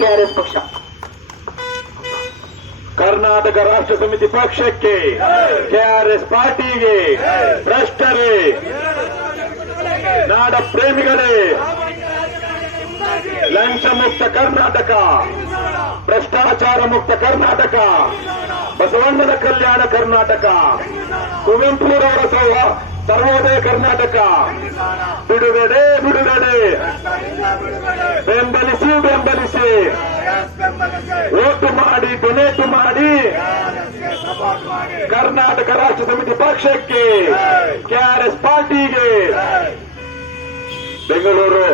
KRS ಪಕ್ಷ. ಕರ್ನಾಟಕ ರಾಷ್ಟ್ರ ಸಮಿತಿ ಪಕ್ಷಕ್ಕೆ, ಕೆಆರ್ಎಸ್ ಪಾರ್ಟಿಗೆ, ಭ್ರಷ್ಟರೇ, ನಾಡ ಪ್ರೇಮಿಗಳೇ, ಲಂಚ ಮುಕ್ತ ಕರ್ನಾಟಕ, ಭ್ರಷ್ಟಾಚಾರ ಮುಕ್ತ ಕರ್ನಾಟಕ, ಬಸವಣ್ಣನ ಕಲ್ಯಾಣ ಕರ್ನಾಟಕ, ಕುವೆಂಪುರವರ ಸರ್ವೋದಯ ಕರ್ನಾಟಕ, ಬಿಡುಗಡೆ ಬಿಡುಗಡೆ, ಬೆಂಬಲಿಸಿ ಬೆಂಬಲಿಸಿ, ವೋಟ್ ಮಾಡಿ ಡೊನೇಟ್ ಮಾಡಿ ಕರ್ನಾಟಕ ರಾಷ್ಟ್ರ ಸಮಿತಿ ಪಕ್ಷಕ್ಕೆ, ಕೆಆರ್ಎಸ್ ಪಾರ್ಟಿಗೆ. ಬೆಂಗಳೂರು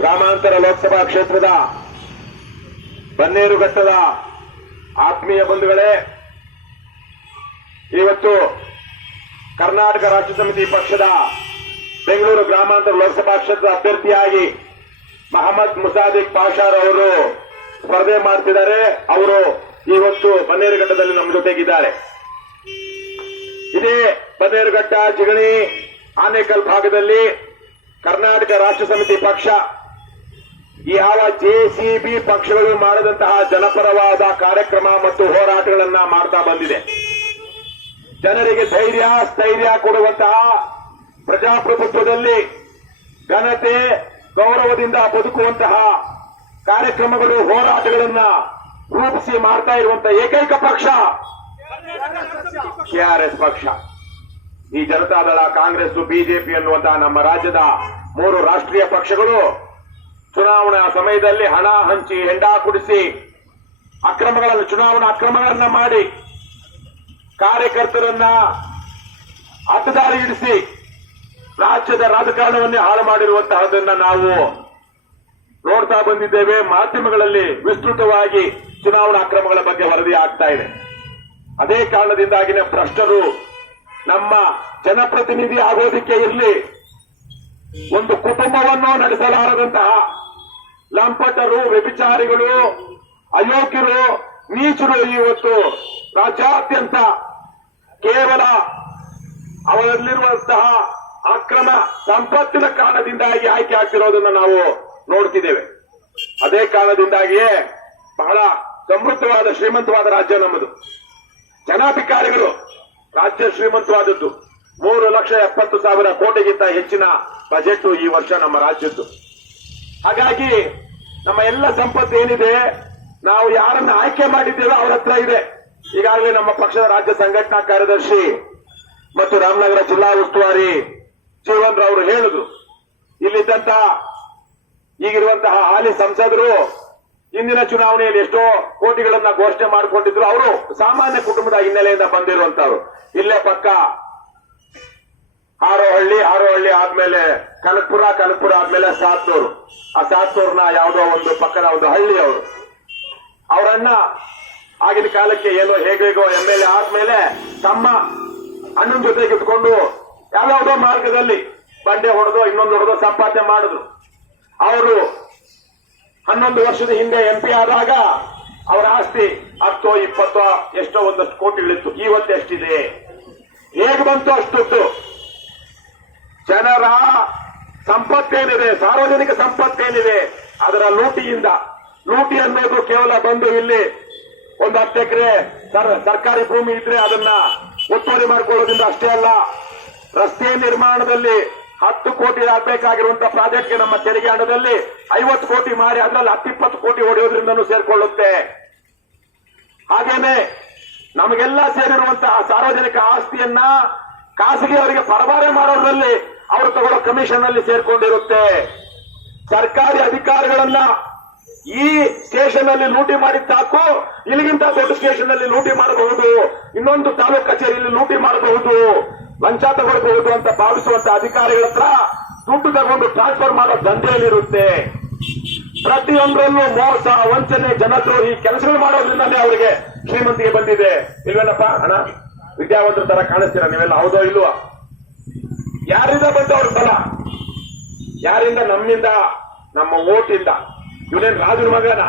ಗ್ರಾಮಾಂತರ ಲೋಕಸಭಾ ಕ್ಷೇತ್ರದ ಬನ್ನೇರುಘಟ್ಟದ ಆತ್ಮೀಯ ಬಂಧುಗಳೇ, ಇವತ್ತು ಕರ್ನಾಟಕ ರಾಷ್ಟ್ರ ಸಮಿತಿ ಪಕ್ಷದ ಬೆಂಗಳೂರು ಗ್ರಾಮಾಂತರ ಲೋಕಸಭಾ ಕ್ಷೇತ್ರದ ಅಭ್ಯರ್ಥಿಯಾಗಿ ಮಹಮ್ಮದ್ ಮುಸಾದಿಕ್ ಪಾಷಾರ್ ಅವರು ಸ್ಪರ್ಧೆ ಮಾಡ್ತಿದ್ದಾರೆ. ಅವರು ಇವತ್ತು ಬನ್ನೇರುಘಟ್ಟದಲ್ಲಿ ನಮ್ಮ ಜೊತೆಗಿದ್ದಾರೆ. ಇದೇ ಬನ್ನೇರುಘಟ್ಟ, ಜಿಗಣಿ, ಆನೇಕಲ್ ಭಾಗದಲ್ಲಿ ಕರ್ನಾಟಕ ರಾಷ್ಟ್ರ ಸಮಿತಿ ಪಕ್ಷ ಯಾವ ಜೆಸಿಬಿ ಪಕ್ಷಗಳು ಮಾಡದಂತಹ ಜನಪರವಾದ ಕಾರ್ಯಕ್ರಮ ಮತ್ತು ಹೋರಾಟಗಳನ್ನ ಮಾಡ್ತಾ ಬಂದಿದೆ. ಜನರಿಗೆ ಧೈರ್ಯ ಸ್ಥೈರ್ಯ ಕೊಡುವಂತಹ ಪ್ರಜಾಪ್ರಭುತ್ವದಲ್ಲಿ ಘನತೆ ಗೌರವದಿಂದ ಬದುಕುವಂತಹ ಕಾರ್ಯಕ್ರಮಗಳು ಹೋರಾಟಗಳನ್ನ ರೂಪಿಸಿ ಮಾಡ್ತಾ ಇರುವಂತಹ ಏಕೈಕ ಪಕ್ಷ ಕೆಆರ್ಎಸ್ ಪಕ್ಷ. ಈ ಜನತಾದಳ, ಕಾಂಗ್ರೆಸ್, ಬಿಜೆಪಿ ಅನ್ನುವಂತಹ ನಮ್ಮ ರಾಜ್ಯದ 3 ರಾಷ್ಟ್ರೀಯ ಪಕ್ಷಗಳು ಚುನಾವಣಾ ಸಮಯದಲ್ಲಿ ಹಣ ಹಂಚಿ, ಹೆಂಡ ಕುಡಿಸಿ ಚುನಾವಣಾ ಅಕ್ರಮಗಳನ್ನ ಮಾಡಿ ಕಾರ್ಯಕರ್ತರನ್ನ ಅಡ್ಡದಾರಿ ಇಡಿಸಿ ರಾಜ್ಯದ ರಾಜಕಾರಣವನ್ನೇ ಹಾಳು ಮಾಡಿರುವಂತಹದನ್ನ ನಾವು ನೋಡ್ತಾ ಬಂದಿದ್ದೇವೆ. ಮಾಧ್ಯಮಗಳಲ್ಲಿ ವಿಸ್ತೃತವಾಗಿ ಚುನಾವಣಾ ಅಕ್ರಮಗಳ ಬಗ್ಗೆ ವರದಿ ಆಗ್ತಾ ಇದೆ. ಅದೇ ಕಾರಣದಿಂದಾಗಿನೇ ಭ್ರಷ್ಟರು ನಮ್ಮ ಜನಪ್ರತಿನಿಧಿ ಆಗೋದಿಕ್ಕೆ ಇರಲಿ, ಒಂದು ಕುಟುಂಬವನ್ನು ನಡೆಸಲಾರದಂತಹ ಲಂಪಟರು, ವ್ಯಭಿಚಾರಿಗಳು, ಅಯೋಗ್ಯರು, ನೀಚರು ಇವತ್ತು ರಾಜ್ಯಾದ್ಯಂತ ಕೇವಲ ಅವರಲ್ಲಿರುವಂತಹ ಅಕ್ರಮ ಸಂಪತ್ತಿನ ಕಾರಣದಿಂದಾಗಿ ಆಯ್ಕೆ ಆಗ್ತಿರೋದನ್ನು ನಾವು ನೋಡ್ತಿದ್ದೇವೆ. ಅದೇ ಕಾರಣದಿಂದಾಗಿಯೇ ಬಹಳ ಸಮೃದ್ಧವಾದ, ಶ್ರೀಮಂತವಾದ ರಾಜ್ಯ ನಮ್ಮದು. ಜನಾಧಿಕಾರಿಗಳು ರಾಜ್ಯ ಶ್ರೀಮಂತವಾದದ್ದು. 3,70,000 ಕೋಟಿಗಿಂತ ಹೆಚ್ಚಿನ ಬಜೆಟ್ ಈ ವರ್ಷ ನಮ್ಮ ರಾಜ್ಯದ್ದು. ಹಾಗಾಗಿ ನಮ್ಮ ಎಲ್ಲ ಸಂಪತ್ತು ಏನಿದೆ, ನಾವು ಯಾರನ್ನ ಆಯ್ಕೆ ಮಾಡಿದ್ದೇವೆ ಅವರ ಹತ್ರ ಇದೆ. ಈಗಾಗಲೇ ನಮ್ಮ ಪಕ್ಷದ ರಾಜ್ಯ ಸಂಘಟನಾ ಕಾರ್ಯದರ್ಶಿ ಮತ್ತು ರಾಮನಗರ ಜಿಲ್ಲಾ ಉಸ್ತುವಾರಿ ಜೀವನ್ ರಾವ್ ಹೇಳಿದ್ರು, ಇಲ್ಲಿದ್ದಂತ ಈಗಿರುವಂತಹ ಹಾಲಿ ಸಂಸದರು ಇಂದಿನ ಚುನಾವಣೆಯಲ್ಲಿ ಎಷ್ಟೋ ಕೋಟಿಗಳನ್ನ ಘೋಷಣೆ ಮಾಡಿಕೊಂಡಿದ್ರು. ಅವರು ಸಾಮಾನ್ಯ ಕುಟುಂಬದ ಹಿನ್ನೆಲೆಯಿಂದ ಬಂದಿರುವಂತವ್ರು. ಇಲ್ಲೇ ಪಕ್ಕ ಹಾರೋಹಳ್ಳಿ ಆದ್ಮೇಲೆ ಕನಕಪುರ ಆದ್ಮೇಲೆ ಸಾತ್ನೂರು. ಆ ಸಾತ್ನೂರ್ನ ಯಾವುದೋ ಒಂದು ಪಕ್ಕದ ಒಂದು ಹಳ್ಳಿ ಅವರು. ಅವರನ್ನ ಆಗಿನ ಕಾಲಕ್ಕೆ ಏನೋ ಹೇಗೋ MLA ಆದ್ಮೇಲೆ ತಮ್ಮ ಅಣ್ಣನ ಜೊತೆಗೆ ಇಟ್ಕೊಂಡು ಯಾವ್ಯಾವುದೋ ಮಾರ್ಗದಲ್ಲಿ ಬಂಡೆ ಹೊಡೆದು ಇನ್ನೊಂದು ಹೊಡೆದು ಸಂಪಾದನೆ ಮಾಡಿದ್ರು. ಅವರು 11 ವರ್ಷದ ಹಿಂದೆ MP ಆದಾಗ ಅವರ ಆಸ್ತಿ 10, 20 ಎಷ್ಟೋ ಒಂದಷ್ಟು ಕೋಟಿಗಳಿತ್ತು. ಇವತ್ತು ಎಷ್ಟಿದೆ? ಹೇಗೆ ಬಂತು ಅಷ್ಟೊತ್ತು? ಜನರ ಸಂಪತ್ತೇನಿದೆ, ಸಾರ್ವಜನಿಕ ಸಂಪತ್ತೇನಿದೆ, ಅದರ ಲೂಟಿಯಿಂದ. ಲೂಟಿ ಅನ್ನೋದು ಕೇವಲ ಬಂದು ಇಲ್ಲಿ ಒಂದು 10 ಎಕರೆ ಸರ್ಕಾರಿ ಭೂಮಿ ಇದ್ರೆ ಅದನ್ನ ಒತ್ತುವರಿ ಮಾಡಿಕೊಳ್ಳೋದ್ರಿಂದ ಅಷ್ಟೇ ಅಲ್ಲ, ರಸ್ತೆ ನಿರ್ಮಾಣದಲ್ಲಿ 10 ಕೋಟಿ ಆಗಬೇಕಾಗಿರುವಂತಹ ಪ್ರಾಜೆಕ್ಟ್ಗೆ ನಮ್ಮ ತೆರಿಗೆ ಹಣದಲ್ಲಿ 50 ಕೋಟಿ ಮಾಡಿ ಅದರಲ್ಲಿ 10-20 ಕೋಟಿ ಹೊಡೆಯೋದ್ರಿಂದನೂ ಸೇರ್ಕೊಳ್ಳುತ್ತೆ. ಹಾಗೇನೆ ನಮಗೆಲ್ಲ ಸೇರಿರುವಂತಹ ಸಾರ್ವಜನಿಕ ಆಸ್ತಿಯನ್ನ ಖಾಸಗಿಯವರಿಗೆ ಪರಭಾರೆ ಮಾಡೋದ್ರಲ್ಲಿ ಅವರು ತಗೊಳ್ಳೋ ಕಮಿಷನ್ ಅಲ್ಲಿ ಸೇರ್ಕೊಂಡಿರುತ್ತೆ. ಸರ್ಕಾರಿ ಅಧಿಕಾರಿಗಳನ್ನ ಈ ಸ್ಟೇಷನ್ ಅಲ್ಲಿ ಲೂಟಿ ಮಾಡಿದ ಸಾಕು, ಇಲ್ಲಿಗಿಂತ ದೊಡ್ಡ ಸ್ಟೇಷನ್ ಅಲ್ಲಿ ಲೂಟಿ ಮಾಡಬಹುದು, ಇನ್ನೊಂದು ತಾಲೂಕು ಕಚೇರಿಯಲ್ಲಿ ಲೂಟಿ ಮಾಡಬಹುದು, ಲಂಚ ತಗೊಳ್ಬಹುದು ಅಂತ ಭಾವಿಸುವಂತ ಅಧಿಕಾರಿಗಳ ಹತ್ರ ದುಡ್ಡು ತಗೊಂಡು ಟ್ರಾನ್ಸ್ಫರ್ ಮಾಡೋ ದಂಧೆಯಲ್ಲಿರುತ್ತೆ. ಪ್ರತಿಯೊಂದರಲ್ಲೂ ಮೋಸ, ವಂಚನೆ, ಜನದ್ರೋಹಿ ಕೆಲಸಗಳು ಮಾಡೋದ್ರಿಂದಲೇ ಅವರಿಗೆ ಶ್ರೀಮಂತಿಗೆ ಬಂದಿದೆ. ಇಲ್ವೇನಪ್ಪ ಅಣ್ಣ? ವಿದ್ಯಾವಂತರ ತರ ಕಾಣಿಸ್ತೀರ ನೀವೆಲ್ಲ, ಹೌದೋ ಇಲ್ವಾ? ಯಾರಿಂದ ಬಂದವ್ರ ಫಲ? ಯಾರಿಂದ? ನಮ್ಮಿಂದ, ನಮ್ಮ ಓಟಿಂದ. ಇವನೇನ್ ರಾಜನ ಮಗನ?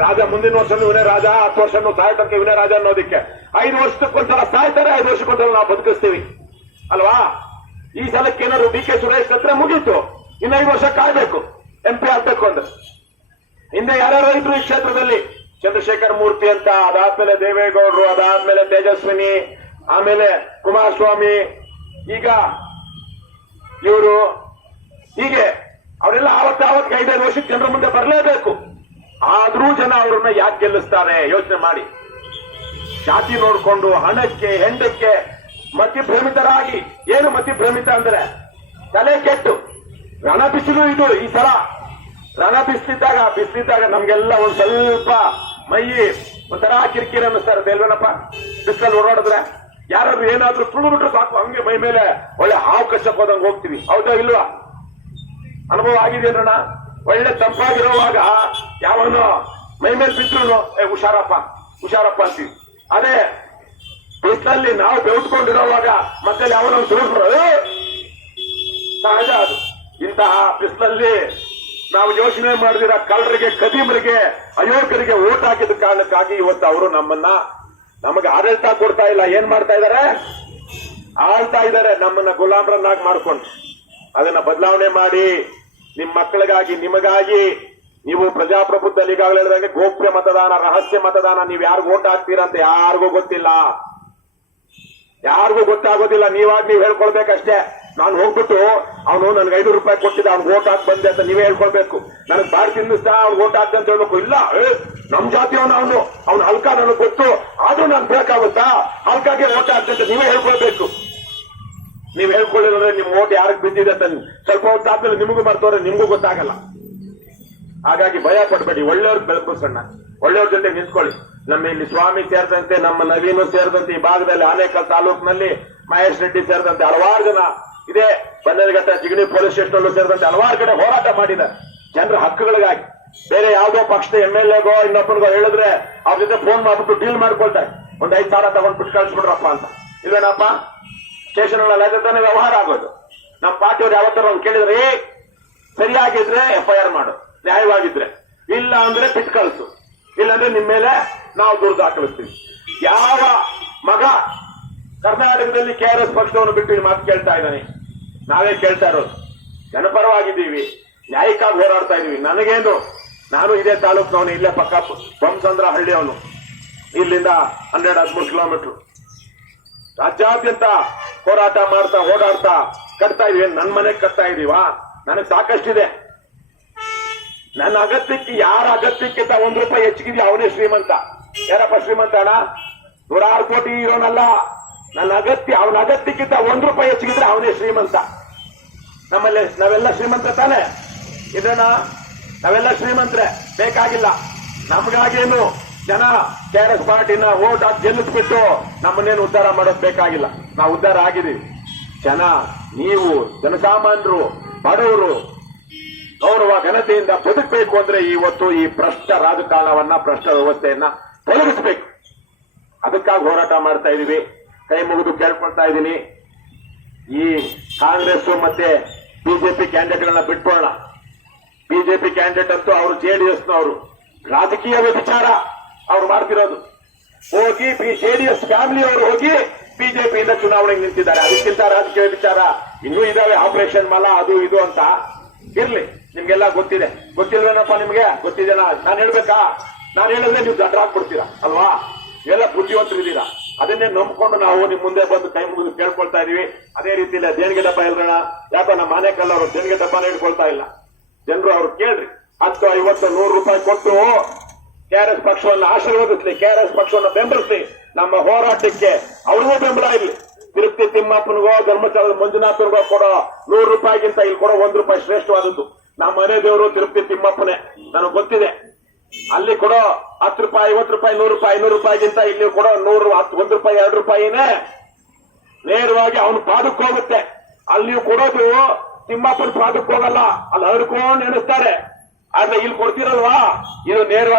ರಾಜ ಮುಂದಿನ ವರ್ಷನೂ ಇವನೇ ರಾಜ, 10 ವರ್ಷನೂ ಸಾಯ್ತಂಕ ಇವನೇ ರಾಜ ಅನ್ನೋದಕ್ಕೆ 5 ವರ್ಷಕ್ಕೊಂದ್ಸಲ ಸಾಯ್ತಾರೆ, 5 ವರ್ಷಕ್ಕೊಂದ್ಸಲ ನಾವು ಬದುಕಿಸ್ತೀವಿ ಅಲ್ವಾ? ಈ ಸಲಕ್ಕೆ ಏನಾದ್ರು DK ಸುರೇಶ್ ಹತ್ರ ಮುಗೀತು, ಇನ್ನು 5 ವರ್ಷ ಕಾಯ್ಬೇಕು MP ಆಗ್ಬೇಕು ಅಂದ್ರೆ. ಹಿಂದೆ ಯಾರ್ಯಾರು ಇದ್ರು ಈ ಕ್ಷೇತ್ರದಲ್ಲಿ, ಚಂದ್ರಶೇಖರ್ ಮೂರ್ತಿ ಅಂತ, ಅದಾದ್ಮೇಲೆ ದೇವೇಗೌಡರು, ಅದಾದ್ಮೇಲೆ ತೇಜಸ್ವಿನಿ, ಆಮೇಲೆ ಕುಮಾರಸ್ವಾಮಿ, ಈಗ ಇವರು, ಹೀಗೆ ಅವರೆಲ್ಲ ಆವತ್ತು 5 ವರ್ಷಕ್ಕೆ ಜನರ ಮುಂದೆ ಬರಲೇಬೇಕು. ಆದ್ರೂ ಜನ ಅವ್ರನ್ನ ಯಾಕೆ ಗೆಲ್ಲಿಸ್ತಾರೆ ಯೋಚನೆ ಮಾಡಿ. ಜಾತಿ ನೋಡ್ಕೊಂಡು ಹಣಕ್ಕೆ ಹೆಂಡಕ್ಕೆ ಮತಿಭ್ರಮಿತರಾಗಿ, ಏನು ಮತಿಭ್ರಮಿತ ಅಂದ್ರೆ ತಲೆ ಕೆಟ್ಟು ರಣ ಬಿಸಿಲು ಇದು. ಈ ಸಲ ರಣ ಬಿಸಿಲಿದ್ದಾಗ ನಮ್ಗೆಲ್ಲ ಒಂದ್ ಸ್ವಲ್ಪ ಮೈ ಒಂಥರ ಕಿರಿಕಿರಿ ಅನ್ನಿಸ್ತಾರೆ ಬೇಲ್ವೇನಪ್ಪ. ಬಿಸಿಲಲ್ಲಿ ಓಡಾಡಿದ್ರೆ ಯಾರಾದ್ರೂ ಏನಾದ್ರೂ ತುಳಿದ್ಬಿಟ್ರೆ ಸಾಕು, ಹಂಗೆ ಮೈ ಮೇಲೆ ಒಳ್ಳೆ ಹಾವು ಕಚ್ಚಕ್ ಹೋದಂಗೆ ಹೋಗ್ತೀವಿ. ಹೌದಾ ಇಲ್ವಾ? ಅನುಭವ ಆಗಿದೆಯಣ್ಣ. ಒಳ್ಳೆ ತಂಪಾಗಿರುವಾಗ ಯಾವನು ಮೈ ಮೇಲೆ ಬಿದ್ರು ಹುಷಾರಪ್ಪ ಅಂತೀವಿ. ಅದೇ ಬಿಸಿಲಲ್ಲಿ ನಾವು ಬೆಳೆದುಕೊಂಡಿರೋವಾಗ ಮತ್ತೆ ಯಾವನೋ ತುಳಿದ್ರು ಸಹಜ ಅದು. ಇಂತಹ ಬಿಸಿಲಲ್ಲಿ ನಾವು ಯೋಚನೆ ಮಾಡಿದಿರ ಕಳ್ಳರಿಗೆ, ಕದೀಮರಿಗೆ, ಅಯೋಗ್ಯರಿಗೆ ಓಟ್ ಹಾಕಿದ ಕಾರಣಕ್ಕಾಗಿ ಇವತ್ತು ಅವರು ನಮಗೆ ಆಡಳಿತ ಕೊಡ್ತಾ ಇಲ್ಲ. ಏನ್ ಮಾಡ್ತಾ ಇದ್ದಾರೆ? ಆಳ್ತಾ ಇದ್ದಾರೆ ನಮ್ಮನ್ನ ಗುಲಾಮರನ್ನಾಗಿ ಮಾಡ್ಕೊಂಡು. ಅದನ್ನ ಬದಲಾವಣೆ ಮಾಡಿ ನಿಮ್ಮ ಮಕ್ಕಳಿಗಾಗಿ, ನಿಮಗಾಗಿ ನೀವು ಪ್ರಜಾಪ್ರಭುತ್ವದಲ್ಲಿ ಈಗಾಗಲೇ ಹೇಳಿದಂಗೆ ಗೋಪ್ಯ ಮತದಾನ, ರಹಸ್ಯ ಮತದಾನ, ನೀವು ಯಾರಿಗೂ ಓಟ್ ಹಾಕ್ತೀರಾ ಅಂತ ಯಾರಿಗೂ ಗೊತ್ತಿಲ್ಲ, ಯಾರಿಗೂ ಗೊತ್ತಾಗೋದಿಲ್ಲ. ನೀವಾಗ ನೀವು ಹೇಳ್ಕೊಳ್ಬೇಕಷ್ಟೇ. ನಾನು ಹೋಗ್ಬಿಟ್ಟು ಅವನು ನನ್ಗೆ 500 ರೂಪಾಯಿ ಕೊಟ್ಟಿದ್ದ, ಅವ್ನು ಓಟ್ ಹಾಕಿ ಬಂದೆ ಅಂತ ನೀವೇ ಹೇಳ್ಕೊಳ್ಬೇಕು. ನನಗೆ ಬಾರಿ ತಿನ್ನಿಸ್ತಾ ಅವ್ನು ಓಟ್ ಹಾಕ್ತೆ ಅಂತ ಹೇಳ್ಬೇಕು. ಇಲ್ಲ, ನಮ್ ಜಾತಿಯವನು ಅವನು ಹಲ್ಕ ನನಗೆ ಗೊತ್ತು, ಆದ್ರೂ ನಾನು ಬೇಕಾಗುತ್ತಾ ಹಲ್ಕಾಗೆ ಓಟ್ ಹಾಕ್ತೆ ಅಂತ ನೀವೇ ಹೇಳ್ಕೊಳ್ಬೇಕು. ನೀವ್ ಹೇಳ್ಕೊಳ್ಳಿದ್ರೆ ನಿಮ್ ಓಟ್ ಯಾರಿಗೆ ಬಿದ್ದಿದೆ ಅಂತ ಸ್ವಲ್ಪ ಹೊತ್ತಾದ್ಮೇಲೆ ನಿಮಗೂ ಮರ್ತವ್ರೆ, ನಿಮ್ಗೂ ಗೊತ್ತಾಗಲ್ಲ. ಹಾಗಾಗಿ ಭಯ ಪಡ್ಬೇಡಿ, ಒಳ್ಳೆಯವ್ರಿಗೆ ಬೆಳಕಿಸೋಣ, ಒಳ್ಳೆಯವ್ರ ಜೊತೆ ನಿಂತ್ಕೊಳ್ಳಿ. ನಮ್ಮ ಇಲ್ಲಿ ಸ್ವಾಮಿ ಸೇರಿದಂತೆ, ನಮ್ಮ ನವೀನು ಸೇರಿದಂತೆ, ಈ ಭಾಗದಲ್ಲಿ ಆನೇಕಲ್ ತಾಲೂಕಿನಲ್ಲಿ ಮಹೇಶ್ ರೆಡ್ಡಿ ಸೇರಿದಂತೆ ಹಲವಾರು ಜನ, ಇದೇ ಬನ್ನೇರುಘಟ್ಟ ಜಿಗಣಿ ಪೊಲೀಸ್ ಸ್ಟೇಷನ್ ಸೇರಿದಂತೆ ಹಲವಾರು ಕಡೆ ಹೋರಾಟ ಮಾಡಿದ್ದಾರೆ ಜನರ ಹಕ್ಕುಗಳಿಗಾಗಿ. ಬೇರೆ ಯಾವುದೋ ಪಕ್ಷದ MLAಗೋ ಇನ್ನೊಬ್ಬನಿಗೋ ಹೇಳಿದ್ರೆ ಅವ್ರ ಜೊತೆ ಫೋನ್ ಮಾಡ್ಬಿಟ್ಟು ಡೀಲ್ ಮಾಡ್ಕೊಳ್ತಾರೆ, ಒಂದ್ 5,000 ತಗೊಂಡ್ಬಿಟ್ಟು ಕಳ್ಸ್ಬಿಡ್ರಪ್ಪ ಅಂತ. ಇಲ್ವೇನಪ್ಪ? ಸ್ಟೇಷನ್ಗಳಲ್ಲಿ ಅದೇ ತಾನೇ ವ್ಯವಹಾರ ಆಗೋದು. ನಮ್ಮ ಪಾರ್ಟಿಯವ್ರು ಯಾವತ್ತಾರ ಅವ್ನು ಕೇಳಿದ್ರೆ ಸರಿಯಾಗಿದ್ರೆ FIR ಮಾಡು, ನ್ಯಾಯವಾಗಿದ್ರೆ, ಇಲ್ಲ ಅಂದ್ರೆ ಬಿಟ್ಟು ಕಳಿಸು, ಇಲ್ಲಾಂದ್ರೆ ನಿಮ್ಮ ಮೇಲೆ ನಾವು ದೂರು ದಾಖಲಿಸ್ತೀವಿ. ಯಾವ ಮಗ ಕರ್ನಾಟಕದಲ್ಲಿ KRS ಪಕ್ಷವನ್ನು ಬಿಟ್ಟು ಈ ಮಾತು ಕೇಳ್ತಾ ಇದ್ದಾನೆ? ನಾವೇ ಕೇಳ್ತಾ ಇರೋದು. ಜನಪರವಾಗಿದ್ದೀವಿ, ನ್ಯಾಯಕ್ಕಾಗಿ ಹೋರಾಡ್ತಾ ಇದೀವಿ. ನನಗೇನು, ನಾನು ಇದೇ ತಾಲೂಕಿನವನು, ಇಲ್ಲೇ ಪಕ್ಕ ಬೊಮ್ಮಸಂದ್ರ ಹಳ್ಳಿ ಅವನು, ಇಲ್ಲಿಂದ 13 ಕಿಲೋಮೀಟರ್. ರಾಜ್ಯಾದ್ಯಂತ ಹೋರಾಟ ಮಾಡ್ತಾ ಓಡಾಡ್ತಾ ಕಟ್ತಾ ಇದೀವಿ. ನನ್ನ ಮನೆಗೆ ಕಟ್ತಾ ಇದೀವಾ? ನನಗೆ ಸಾಕಷ್ಟಿದೆ. ನನ್ನ ಅಗತ್ಯಕ್ಕೆ, ಯಾರ ಅಗತ್ಯಕ್ಕಿಂತ 1 ರೂಪಾಯಿ ಹೆಚ್ಚಿಗಿದೆಯಾ ಅವನೇ ಶ್ರೀಮಂತ. ಯಾರಪ್ಪ ಶ್ರೀಮಂತ ಅಣ್ಣ? 106 ಕೋಟಿ ಇರೋನಲ್ಲ. ನನ್ನ ಅಗತ್ಯ, ಅವನ ಅಗತ್ಯಕ್ಕಿಂತ 1 ರೂಪಾಯಿ ಹೆಚ್ಚಿಗಿದ್ರೆ ಅವನೇ ಶ್ರೀಮಂತ. ನಮ್ಮಲ್ಲಿ ನಾವೆಲ್ಲ ಶ್ರೀಮಂತ ತಾನೆ ಇದನ್ನ, ನಾವೆಲ್ಲ ಶ್ರೀಮಂತರೇ, ಬೇಕಾಗಿಲ್ಲ ನಮ್ಗಾಗೇನು. ಜನ KRS ಪಾರ್ಟಿನ ಓಟ್ ಹಾಕಿ ಗೆಲ್ಲಿಸ್ಬಿಟ್ಟು ನಮ್ಮನ್ನೇನು ಉದ್ಧಾರ ಮಾಡೋದು ಬೇಕಾಗಿಲ್ಲ. ನಾವು ಉದ್ಧಾರ ಆಗಿದ್ದೀವಿ. ಜನ, ನೀವು ಜನಸಾಮಾನ್ಯರು, ಬಡವರು ಗೌರವ ಘನತೆಯಿಂದ ಬದುಕಬೇಕು ಅಂದ್ರೆ ಇವತ್ತು ಈ ಭ್ರಷ್ಟ ರಾಜಕಾರಣವನ್ನ, ಭ್ರಷ್ಟ ವ್ಯವಸ್ಥೆಯನ್ನ ತೊಲಗಿಸಬೇಕು. ಅದಕ್ಕಾಗಿ ಹೋರಾಟ ಮಾಡ್ತಾ ಇದೀವಿ. ಕೈ ಮುಗಿದು ಕೇಳ್ಕೊಳ್ತಾ ಇದ್ದೀನಿ, ಈ ಕಾಂಗ್ರೆಸ್ ಮತ್ತೆ ಬಿಜೆಪಿ ಕ್ಯಾಂಡಿಡೇಟ್ಗಳನ್ನ ಬಿಟ್ಕೊಳ್ಳೋಣ. ಬಿಜೆಪಿ ಕ್ಯಾಂಡಿಡೇಟ್ ಅಂತೂ ಅವರು JDSನವರು, ರಾಜಕೀಯ ವ್ಯಭಿಚಾರ ಅವ್ರು ಮಾಡ್ತಿರೋದು. ಹೋಗಿ JDS ಫ್ಯಾಮಿಲಿ ಅವರು ಹೋಗಿ ಬಿಜೆಪಿಯಿಂದ ಚುನಾವಣೆಗೆ ನಿಂತಿದ್ದಾರೆ. ಅದಕ್ಕಿಂತ ರಾಜಕೀಯ ವಿಚಾರ ಇನ್ನೂ ಇದಾವೆ, ಆಪರೇಷನ್ ಮಾಲ ಅದು ಇದು ಅಂತ. ಇರ್ಲಿ, ನಿಮ್ಗೆಲ್ಲ ಗೊತ್ತಿದೆ. ಗೊತ್ತಿಲ್ವೇನಪ್ಪ ನಿಮ್ಗೆ? ಗೊತ್ತಿದೆನಾ? ನಾನು ಹೇಳ್ಬೇಕಾ? ನಾನು ಹೇಳಿದ್ರೆ ನೀವು ದಡ್ಡ ಹಾಕ್ಬಿಡ್ತೀರಾ ಅಲ್ವಾ? ಎಲ್ಲ ಬುದ್ಧಿವಂತರಿದ್ದೀರಾ. ಅದನ್ನೇ ನಂಬ್ಕೊಂಡು ನಾವು ನಿಮ್ ಮುಂದೆ ಬಂದು ಕೈ ಮುಗಿದು ಕೇಳ್ಕೊಳ್ತಾ ಇದೀವಿ. ಅದೇ ರೀತಿಯಲ್ಲಿ ದೇಣಿಗೆ ಡಬ್ಬ ಇಲ್ರಣ, ಯಾಕೋ ನಮ್ಮ ಆನೇಕಲ್ ಅವರು ದೇಣಿಗೆ ಡಬ್ಬನ ಇಟ್ಕೊಳ್ತಾ ಇಲ್ಲ. ಜನರು ಅವ್ರು ಕೇಳ್ರಿ, 10, 50, 100 ರೂಪಾಯಿ ಕೊಟ್ಟು KRS ಪಕ್ಷವನ್ನು ಆಶೀರ್ವದಿಸ್ಲಿ, KRS ಪಕ್ಷವನ್ನು ಬೆಂಬಲಿಸ್ಲಿ. ನಮ್ಮ ಹೋರಾಟಕ್ಕೆ ಅವ್ರಿಗೂ ಬೆಂಬಲ ಇರಲಿ. ತಿರುಪತಿ ತಿಮ್ಮಪ್ಪನಿಗೋ ಧರ್ಮಸ್ಥಳದ ಮಂಜುನಾಥನಿಗೋ ಕೊಡೋ 100 ರೂಪಾಯಿಗಿಂತ ಇಲ್ಲಿ ಕೊಡೋ 1 ರೂಪಾಯಿ ಶ್ರೇಷ್ಠವಾದದ್ದು. ನಮ್ಮ ಮನೆ ದೇವರು ತಿರುಪತಿ ತಿಮ್ಮಪ್ಪನೇ, ನನಗೆ ಗೊತ್ತಿದೆ. ಅಲ್ಲಿ ಕೊಡೋ 10 ರೂಪಾಯಿ, 50 ರೂಪಾಯಿ, 100 ರೂಪಾಯಿ, 500 ರೂಪಾಯಿಗಿಂತ ಇಲ್ಲಿ ಕೊಡೋ 100, 1 ರೂಪಾಯಿ, 2 ರೂಪಾಯಿನೇ ನೇರವಾಗಿ ಅವನು ಪಾದಕ್ಕೆ ಹೋಗುತ್ತೆ. ಅಲ್ಲಿ ಕೊಡೋದು ತಿಮ್ಮಪ್ಪನ ಪಾದಕ್ಕೆ ಹೋಗಲ್ಲ, ಅಲ್ಲಿ ಹರ್ಕೊಂಡು ಎಣಿಸ್ತಾರೆ. ಆದ್ರೆ ಇಲ್ಲಿ ಕೊಡ್ತಿರಲ್ವಾ, ಇದು ನೇರವಾಗಿ